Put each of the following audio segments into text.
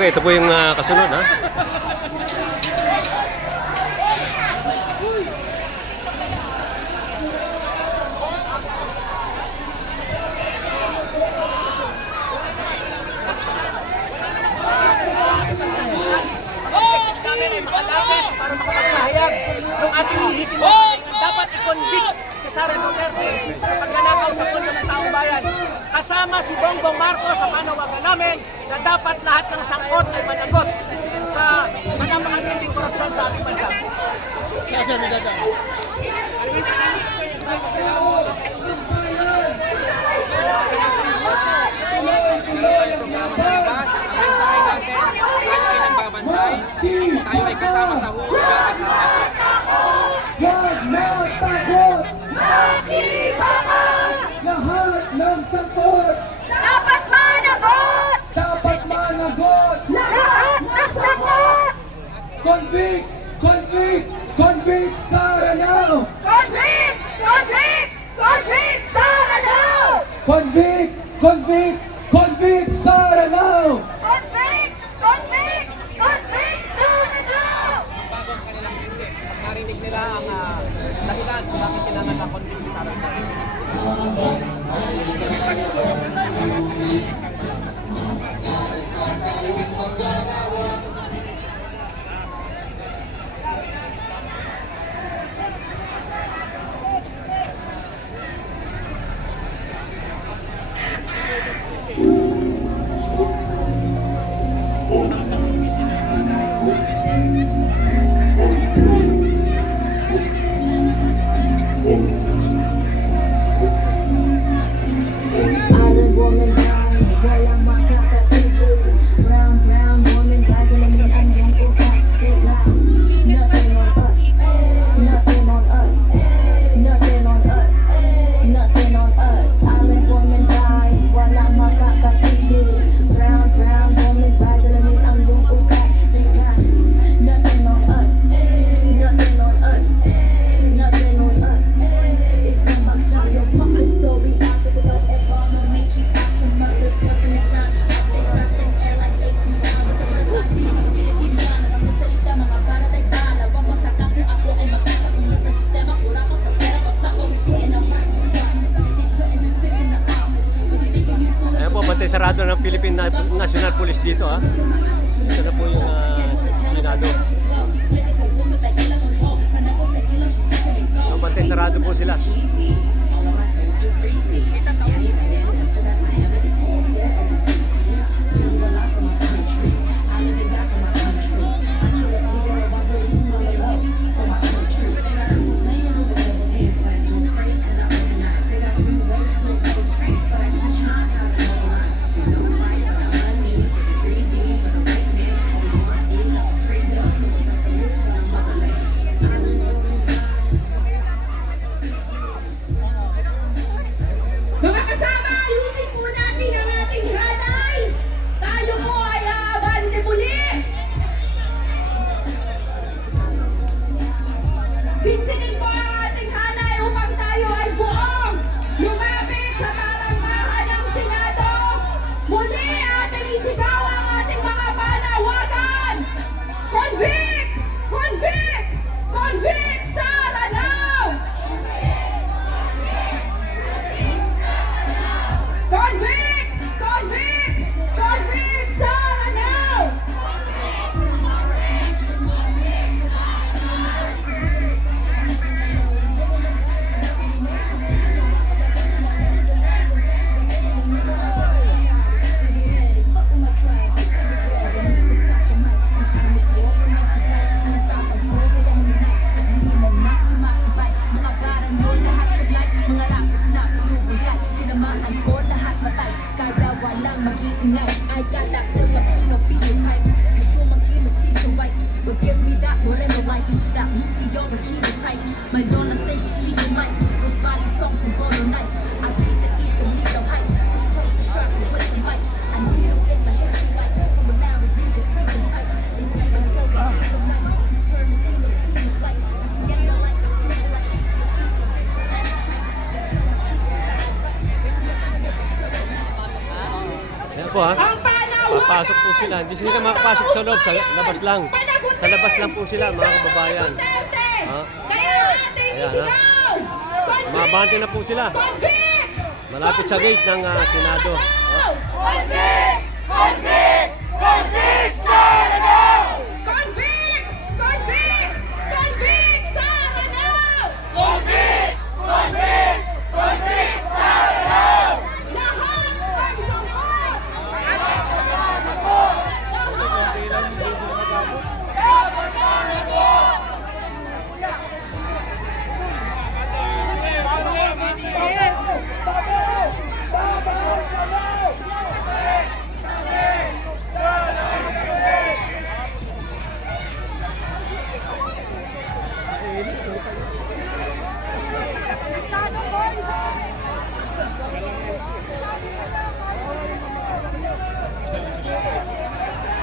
Okay, ito po yung kasunod ha. Namin ay makalapit para makapagpahayag ng ating lihitin na dapat i-convict si Sara Duterte sa pagnanakaw sa pondo ng taong bayan. Kasama si Bongbong Marcos sa panawagan namin na dapat lahat ng sangkot ay managot sa napakatinding korupsyon sa ating bansa. Kasi nagdada. Tayo ay kasama sa husga at Huwag matakot! Lahat ng sangkot! Dapat managot! Dapat managot! Lahat ng sagot! Convict! Convict! Convict Sara now! Convict! Convict! Convict! Sara now! Convict! Convict! Convict Sara now! Convict! Convict! Convict! Sara now! Sa bagong kanilang isip, pag narinig nila ang dahilan kung bakit kailangan na-convict si Sara Duterte. Island woman dies, walang makakatigil. Brown, brown woman dies, alamin ang iyong ugat. Bigla, nothing on us, nothing on us, nothing on us, nothing on us. Island woman dies, walang makakatigil. Brown, brown woman dies, alamin ang iyong ugat. Bigla, nothing on us, nothing on us, nothing on us. Isang magsayo pa ang story after the don't ever no make she act some mothers stuck in the ground. They craft in air like 18 round. With the word Nazi, Pilipina na nagsalita mga panatay tala. Wag magtaka kung ako ay magkakaunod na sistema. Wala pa sa pera pagsako. In a heart to darkness, they putting us stick in the office. When you think you school Ayan po, bantay sarado ng Philippine National Police dito ha. Ito na po yung Senado. So, bantay sarado po sila. Mga sila. Hindi sila makapasok sa loob, sa labas lang. Sa labas lang po sila, mga kababayan. Ha? Ayan, ha? Mabante na po sila. Malapit sa gate ng Senado. Ha? Convict! Convict! Convict! Sara now! Convict! Convict! Convict! Sara now! Convict! Convict! Convict! Sara now! Lahat ng sangkot! Lahat ng sangkot! Dapat managot!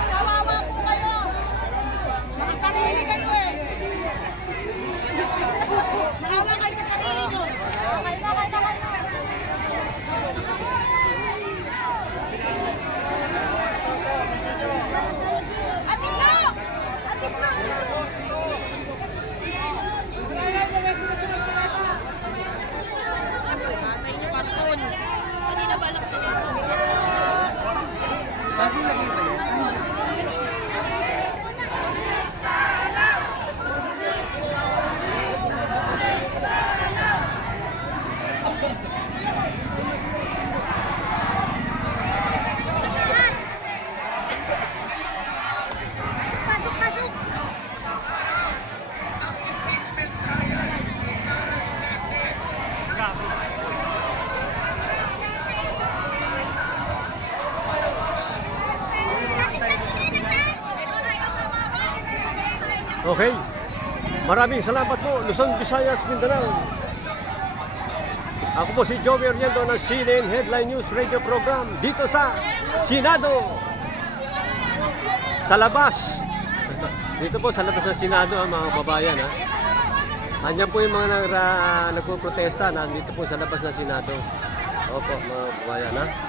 Kawawa po kayo! Nakasarili kayo eh! Naawa kayo sa sarili nyo! Kalma, kalma, kalma! Atiklo! Atiklo! Paston! Kanina balak nila. Bagong lagi ba yun? Pasok, pasok! Okay. Maraming salamat po, Luzon, Visayas, Mindanao. Ako po si Joey Oriento ng CNN Headline News Radio Program dito sa Senado. Sa labas. Dito po sa labas ng Senado, mga kababayan. Ha? Andiyan po yung mga nagpo-protesta nandito po sa labas ng Senado. Opo, mga kababayan. Ha?